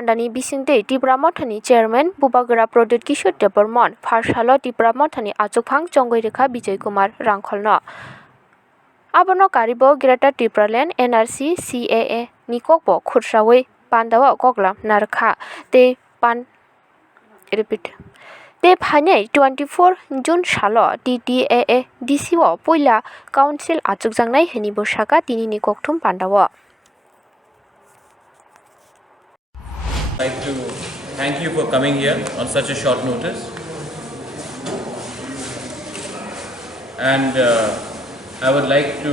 पांडानी बिसिंगदै त्रिपुरा मथानी चेयरमैन बुबागोरा प्रद्युत किशोर देबबर्मन फारसालो त्रिपुरा मथानी आचुकफां चंगई रेखा विजय कुमार रांखलनो आबनो कारिबो ग्रेटर त्रिपुरालैंड NRC CAA निकोकबो खुरसावै पांडाओ कगलाम नारखा ते फाइनै 24 जून सालो TTAA DCO पयला काउंसिल आचुकजांनाय हेनि बोसाका तिनि निकोकथुम पांडाओ I'd like to thank you for coming here on such a short notice, and I would like to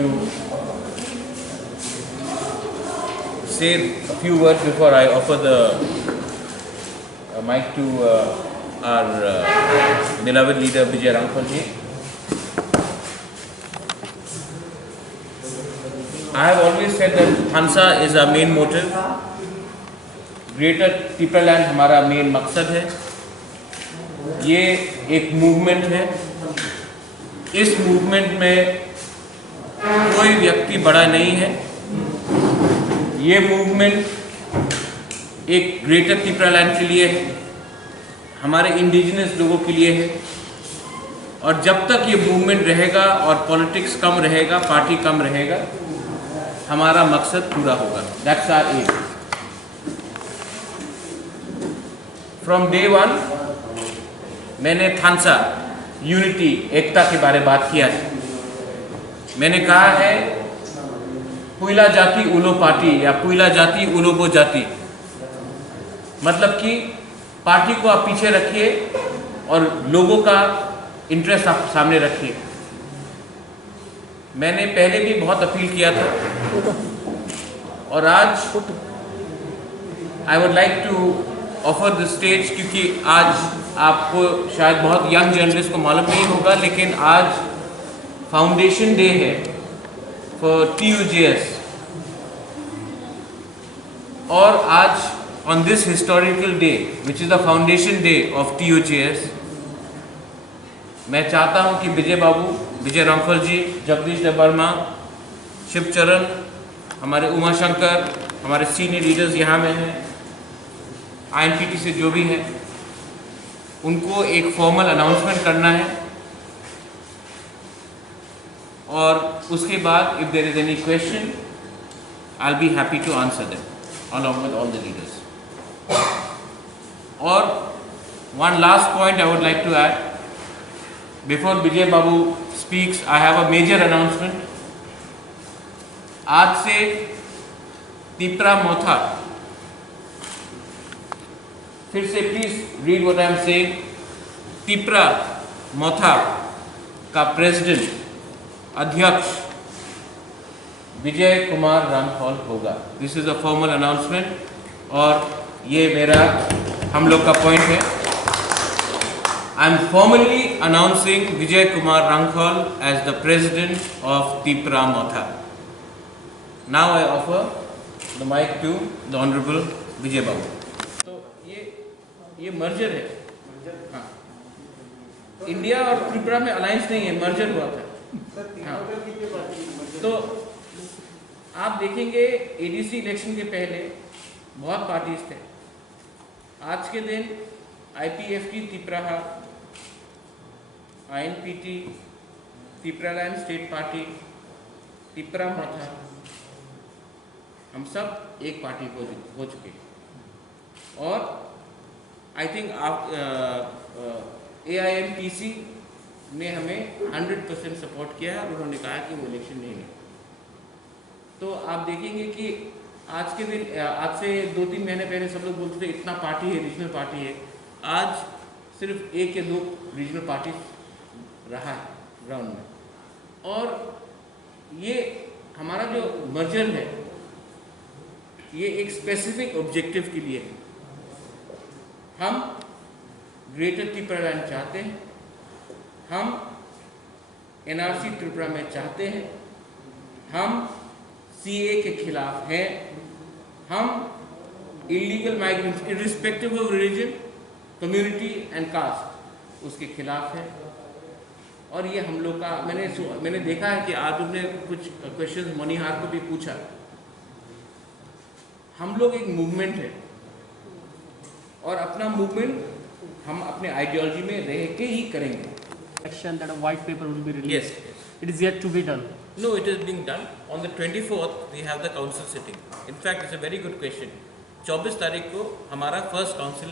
say a few words before I offer the mic to our beloved leader Vijay Rankhol ji. I have always said that Hansa is our main motive. Greater Tripuraland हमारा main मकसद है। ये एक movement है। इस movement में कोई व्यक्ति बड़ा नहीं है। ये मूवमेंट एक ग्रेटर त्रिपुरालैंड के लिए है, हमारे इंडिजिनस लोगों के लिए है, और जब तक ये मूवमेंट रहेगा और पॉलिटिक्स कम रहेगा, पार्टी कम रहेगा, हमारा मकसद पूरा होगा। That's our aim. From day one मैंने थानसा यूनिटी एकता के बारे में बात किया है। मैंने कहा है पुइला जाति उलो पार्टी या पुइला जाति उलोबो जाति, मतलब कि पार्टी को आप पीछे रखिए और लोगों का इंटरेस्ट आप सामने रखिए। मैंने पहले भी बहुत अपील किया था और आज I would like to offer the stage, क्योंकि आज आपको शायद बहुत यंग जर्नलिस्ट को मालूम नहीं होगा, लेकिन आज फाउंडेशन डे है फॉर TUJS, और आज on this historical day which is the foundation day of TUJS, मैं चाहता हूं कि विजय बाबू, विजय रांखल जी, जगदीश देबबर्मा, शिवचरण, हमारे उमाशंकर, हमारे सीनियर लीडर्स यहाँ में हैं, INPT से जो भी हैं, उनको एक फॉर्मल अनाउंसमेंट करना है, और उसके बाद if there is any question I will be happy to answer them along with all the leaders. और one last point I would like to add before Vijay Babu speaks, I have a major announcement. आज से त्रिपुरा मोथा, फिर से please read what I am saying, Tripura Motha का president, अध्यक्ष विजय कुमार रांखल होगा। This is a formal announcement और ये मेरा हम लोग का पॉइंट है। I am formally announcing Vijay Kumar Rankhal as the president of Tripura Motha. Now I offer the mike to the honourable Vijay Babu. ये मर्जर है। हाँ, इंडिया और त्रिपुरा में अलायंस नहीं है, मर्जर हुआ था। हाँ, तो आप देखेंगे ADC इलेक्शन के पहले बहुत पार्टीज थे। आज के दिन IPFT Tripura, INPT, Tripuraland state party, Tripura Motha, हम सब एक पार्टी हो चुके। और आई थिंक आप AIMPC ने हमें 100% सपोर्ट किया है और उन्होंने कहा कि वो इलेक्शन नहीं है। तो आप देखेंगे कि आज के दिन, आज से 2-3 महीने पहले सब लोग बोलते थे इतना पार्टी है, रीजनल पार्टी है। आज सिर्फ 1 या 2 रीजनल पार्टी रहा है ग्राउंड में। और ये हमारा जो मर्जर है, ये एक स्पेसिफिक ऑब्जेक्टिव के लिए है। हम ग्रेटर त्रिपुरालैंड चाहते हैं, हम NRC त्रिपुरा में चाहते हैं, हम CA के खिलाफ हैं, हम illegal migrants irrespective of religion, community and caste उसके खिलाफ है। और ये हम लोग का मैंने देखा है कि आज उन्होंने कुछ क्वेश्चंस मनीहार को भी पूछा। हम लोग एक मूवमेंट है और अपना मूवमेंट हम अपने आइडियोलॉजी में रह के ही करेंगे। Action that a white paper will be released. Yes. It is yet to be done. No, it is being done. On the 24th, we have the council sitting. In fact, it's a very good question. 24 तारीख को हमारा first council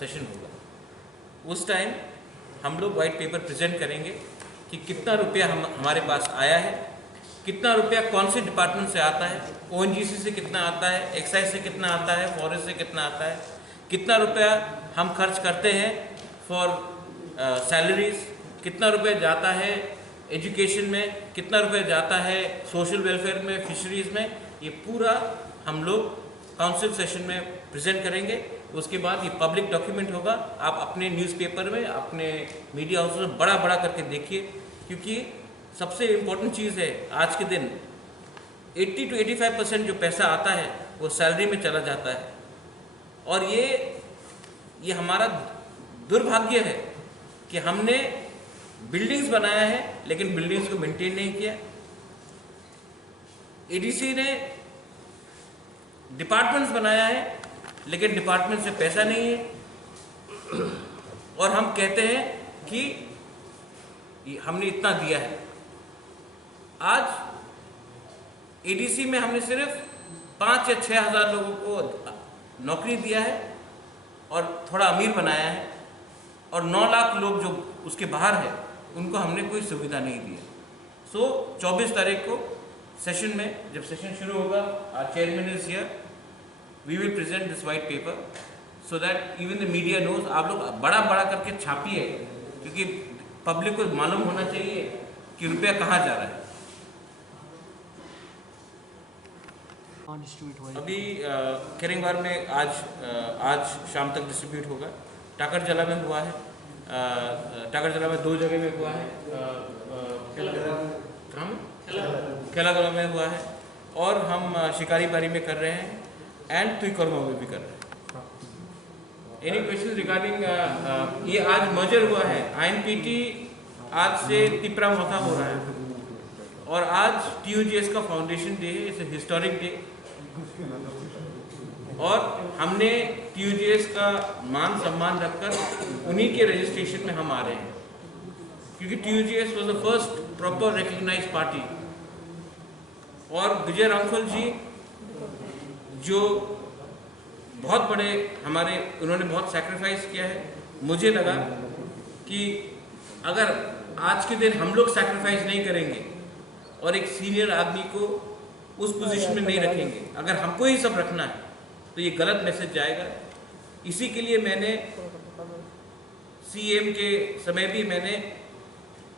session होगा। उस time हम लोग white paper present करेंगे कि कितना रुपया हमारे पास आया है, कितना रुपया कौन से डिपार्टमेंट से आता है, ONGC से कितना आता है, एक्साइज से कितना आता है, फॉरेस्ट से कितना आता है, कितना रुपया हम खर्च करते हैं फॉर सैलरीज, कितना रुपया जाता है एजुकेशन में, कितना रुपया जाता है सोशल वेलफेयर में, फिशरीज़ में। ये पूरा हम लोग काउंसिल सेशन में प्रेजेंट करेंगे। उसके बाद ये पब्लिक डॉक्यूमेंट होगा। आप अपने न्यूज़पेपर में, अपने मीडिया हाउस में बड़ा बड़ा करके देखिए, क्योंकि सबसे इम्पोर्टेंट चीज़ है आज के दिन 80 to 85% जो पैसा आता है वो सैलरी में चला जाता है। और ये हमारा दुर्भाग्य है कि हमने बिल्डिंग्स बनाया है लेकिन बिल्डिंग्स को मेंटेन नहीं किया। ADC ने डिपार्टमेंट्स बनाया है लेकिन डिपार्टमेंट से पैसा नहीं है, और हम कहते हैं कि हमने इतना दिया है। आज ADC में हमने सिर्फ 5 या 6 हज़ार लोगों को नौकरी दिया है और थोड़ा अमीर बनाया है, और 9 लाख लोग जो उसके बाहर है उनको हमने कोई सुविधा नहीं दी है। सो 24 तारीख को सेशन में, जब सेशन शुरू होगा, our chairman is here, we will present this white paper so that even the media knows. आप लोग बड़ा बड़ा करके छापिए, क्योंकि पब्लिक को मालूम होना चाहिए कि रुपया कहाँ जा रहा है। अभी केरिंगवार में आज शाम तक डिस्ट्रीब्यूट होगा। टाकरजला में हुआ है, टाकरजला में 2 जगह में हुआ है, केलागला में हुआ है, और हम शिकारीबारी में कर रहे हैं एंड तुईकोरमा में भी कर रहे हैं। एनी क्वेश्चन रिगार्डिंग ये आज मर्जर हुआ है, INPT आज से तिपरा मोथा हो रहा है, और आज TUGS का फाउंडेशन डे है, इट्स ए हिस्टोरिक डे। और हमने TUGS का मान सम्मान रखकर उन्हीं के रजिस्ट्रेशन में हम आ रहे हैं, क्योंकि TUGS was the first proper recognised party. और विजय रामफल जी जो बहुत बड़े हमारे, उन्होंने बहुत सैक्रिफाइस किया है। मुझे लगा कि अगर आज के दिन हम लोग सैक्रिफाइस नहीं करेंगे और एक सीनियर आदमी को उस पोजीशन में नहीं रखेंगे, अगर हमको ही सब रखना है तो ये गलत मैसेज जाएगा। इसी के लिए मैंने CM के समय भी मैंने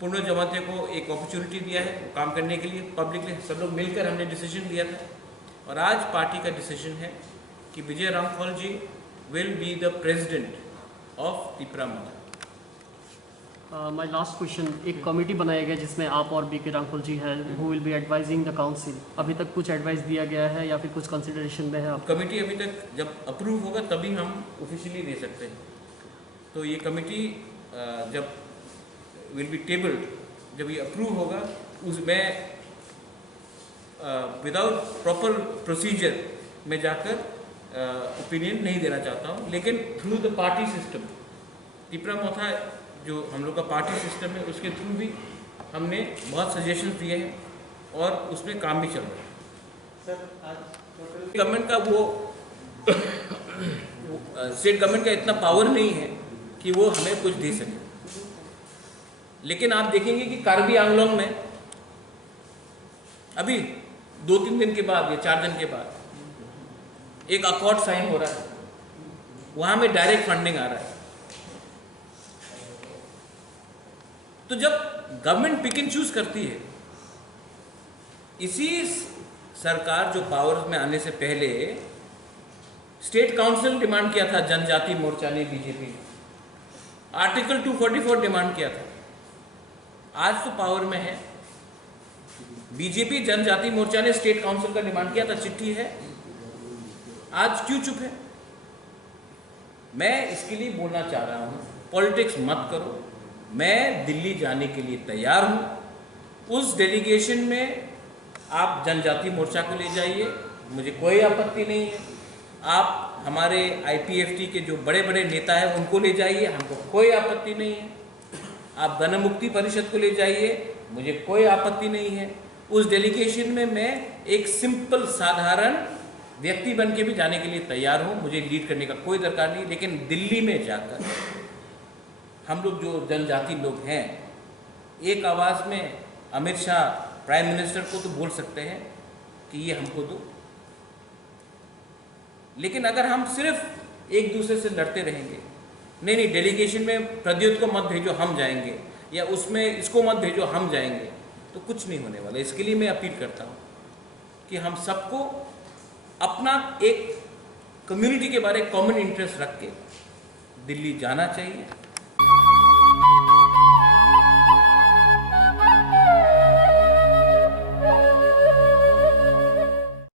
पूर्ण जमाते को एक अपॉर्चुनिटी दिया है काम करने के लिए, पब्लिकली सब लोग मिलकर हमने डिसीजन लिया था, और आज पार्टी का डिसीजन है कि Vijay Ramphal ji will be the president of Tipra Motha. My last question, एक कमेटी बनाया गया जिसमें आप और BK रामफल जी हैं, who will be advising the council. अभी तक कुछ एडवाइस दिया गया है या फिर कुछ कंसिडरेशन में है? कमेटी अभी तक जब अप्रूव होगा तभी हम ऑफिशियली दे सकते हैं। तो ये कमेटी जब विल बी टेबल्ड, जब ये अप्रूव होगा, उसमें विदाउट प्रॉपर प्रोसीजर में जाकर ओपिनियन नहीं देना चाहता हूँ, लेकिन through the party system, Tipra Motha जो हम लोग का पार्टी सिस्टम है उसके थ्रू भी हमने बहुत सजेशन दिए हैं और उसमें काम भी चल रहा है। सर आज गवर्नमेंट का वो स्टेट गवर्नमेंट का इतना पावर नहीं है कि वो हमें कुछ दे सके, लेकिन आप देखेंगे कि कार्बी आंगलोंग में अभी 2-3 दिन के बाद या 4 दिन के बाद एक अकॉर्ड साइन हो रहा है, वहाँ में डायरेक्ट फंडिंग आ रहा है। तो जब गवर्नमेंट पिक एंड चूज करती है, इसी सरकार जो पावर में आने से पहले स्टेट काउंसिल डिमांड किया था, जनजाति मोर्चा ने, बीजेपी आर्टिकल 244 डिमांड किया था। आज तो पावर में है बीजेपी, जनजाति मोर्चा ने स्टेट काउंसिल का डिमांड किया था, चिट्ठी है, आज क्यों चुप है? मैं इसके लिए बोलना चाह रहा हूँ, पॉलिटिक्स मत करो। मैं दिल्ली जाने के लिए तैयार हूँ। उस डेलीगेशन में आप जनजाति मोर्चा को ले जाइए, मुझे कोई आपत्ति नहीं है। आप हमारे IPFT के जो बड़े बड़े नेता हैं उनको ले जाइए, हमको कोई आपत्ति नहीं है। आप गणमुक्ति परिषद को ले जाइए, मुझे कोई आपत्ति नहीं है। उस डेलीगेशन में मैं एक सिंपल साधारण व्यक्ति बन के भी जाने के लिए तैयार हूँ, मुझे लीड करने का कोई दरकार नहीं। लेकिन दिल्ली में जाकर हम लोग जो जनजाति लोग हैं, एक आवाज़ में अमित शाह प्राइम मिनिस्टर को तो बोल सकते हैं कि ये हमको दो, लेकिन अगर हम सिर्फ एक दूसरे से लड़ते रहेंगे, नहीं डेलीगेशन में प्रद्युत को मत भेजो हम जाएंगे, या उसमें इसको मत भेजो हम जाएंगे, तो कुछ नहीं होने वाला। इसके लिए मैं अपील करता हूँ कि हम सबको अपना एक कम्युनिटी के बारे में कॉमन इंटरेस्ट रख के दिल्ली जाना चाहिए।